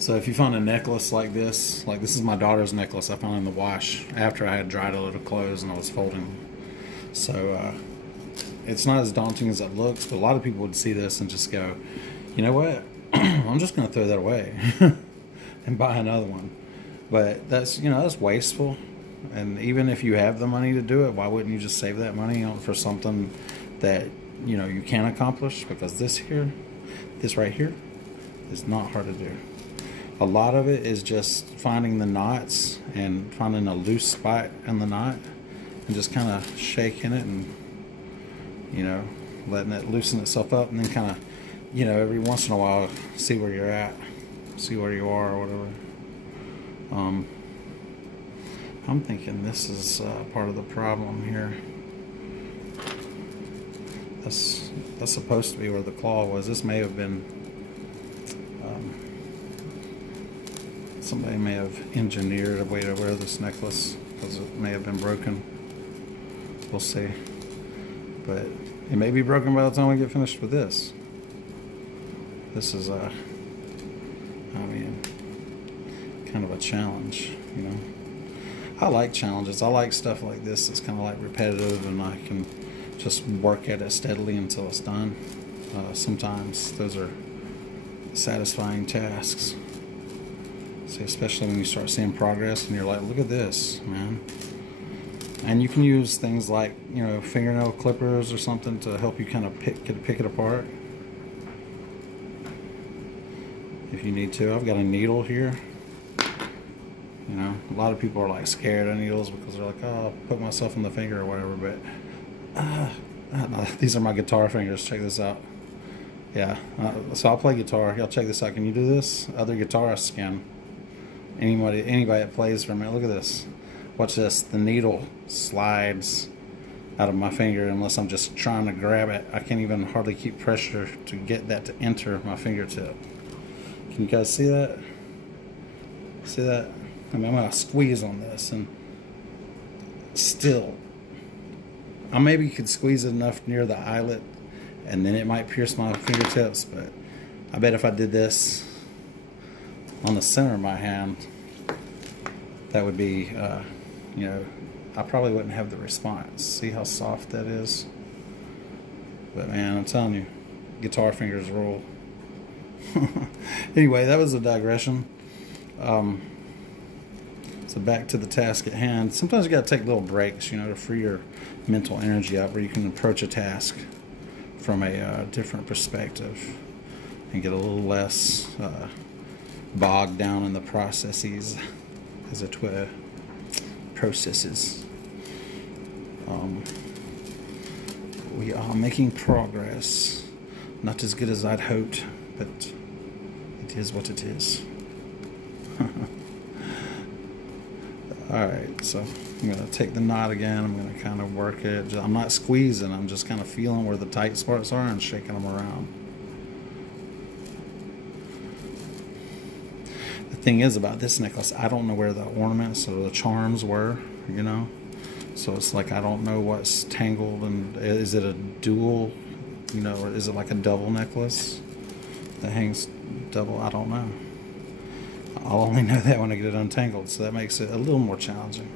So if you find a necklace like this is my daughter's necklace I found in the wash after I had dried a load of clothes and I was folding them. So it's not as daunting as it looks, but a lot of people would see this and just go, you know what, I'm just going to throw that away and buy another one. But that's, you know, that's wasteful. And even if you have the money to do it, why wouldn't you just save that money for something that, you know, you can accomplish? Because this right here is not hard to do. A lot of it is just finding the knots and finding a loose spot in the knot and just kind of shaking it and, you know, letting it loosen itself up, and then kind of, you know, every once in a while see where you're at, see where you are or whatever. I'm thinking this is part of the problem here. That's supposed to be where the claw was. This may have been somebody may have engineered a way to wear this necklace because it may have been broken. We'll see. But it may be broken by the time we get finished with this. This is I mean, kind of a challenge, you know. I like challenges. I like stuff like this. It's kind of like repetitive, and I can just work at it steadily until it's done. Sometimes those are satisfying tasks. See, especially when you start seeing progress and you're like, look at this, man. And you can use things like, you know, fingernail clippers or something to help you kind of pick it apart if you need to. I've got a needle here. You know, a lot of people are like scared of needles because they're like, oh, I'll put myself in the finger or whatever. But no, these are my guitar fingers. Check this out. Yeah, so I'll play guitar. Y'all check this out. Can you do this? Other guitarists can. Anybody that plays for me. Look at this. Watch this. The needle slides out of my finger unless I'm just trying to grab it. I can't even hardly keep pressure to get that to enter my fingertip. Can you guys see that? See that? I mean, I'm going to squeeze on this and still, I maybe could squeeze it enough near the eyelet and then it might pierce my fingertips, but I bet if I did this on the center of my hand, that would be, you know, I probably wouldn't have the response. See how soft that is? But man, I'm telling you, guitar fingers rule. Anyway, that was a digression. So back to the task at hand. Sometimes you got to take little breaks, you know, to free your mental energy up, where you can approach a task from a different perspective and get a little less bogged down in the processes, as it were. Processes. We are making progress. Not as good as I'd hoped, but it is what it is. Alright, so I'm going to take the knot again. I'm going to kind of work it. I'm not squeezing. I'm just kind of feeling where the tight spots are and shaking them around. The thing is about this necklace, I don't know where the ornaments or the charms were, you know. So it's like I don't know what's tangled, and is it a dual, you know, or is it like a double necklace that hangs double? I don't know. I'll only know that when I get it untangled, so that makes it a little more challenging.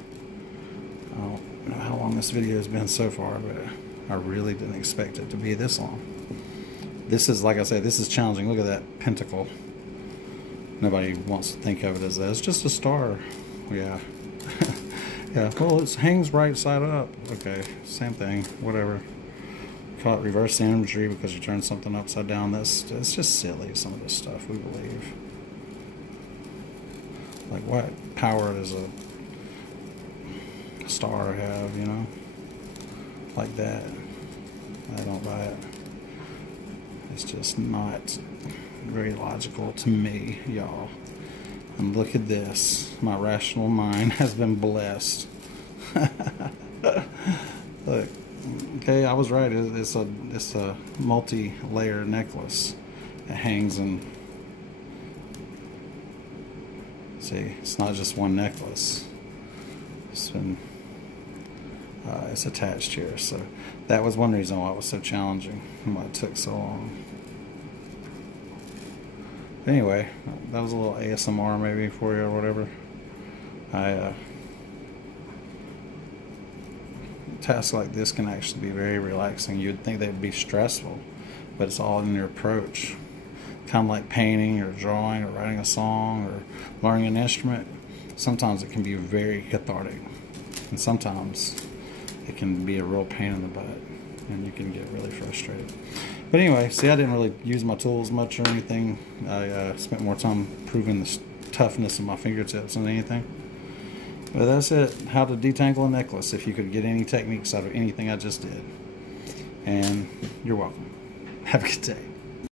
I don't know how long this video has been so far, but I really didn't expect it to be this long. This is, like I said, this is challenging. Look at that pentacle. Nobody wants to think of it as that. It's just a star. Yeah. Yeah, well, it hangs right side up. Okay, same thing, whatever. Call it reverse symmetry because you turn something upside down. It's just silly, some of this stuff, we believe. Like, what power does a star have, you know? Like that. I don't buy it. It's just not very logical to me, y'all. And look at this. My rational mind has been blessed. Look. Okay, I was right. It's a multi-layer necklace. It hangs in. See, it's not just one necklace. It's attached here. So that was one reason why it was so challenging and why it took so long. Anyway, that was a little ASMR maybe for you or whatever. Tasks like this can actually be very relaxing. You'd think they'd be stressful, but it's all in your approach. Kind of like painting or drawing or writing a song or learning an instrument. Sometimes it can be very cathartic, and sometimes it can be a real pain in the butt, and you can get really frustrated. But anyway, see, I didn't really use my tools much or anything. I spent more time proving the toughness of my fingertips than anything. But that's it. How to detangle a necklace, if you could get any techniques out of anything I just did. And you're welcome. Have a good day.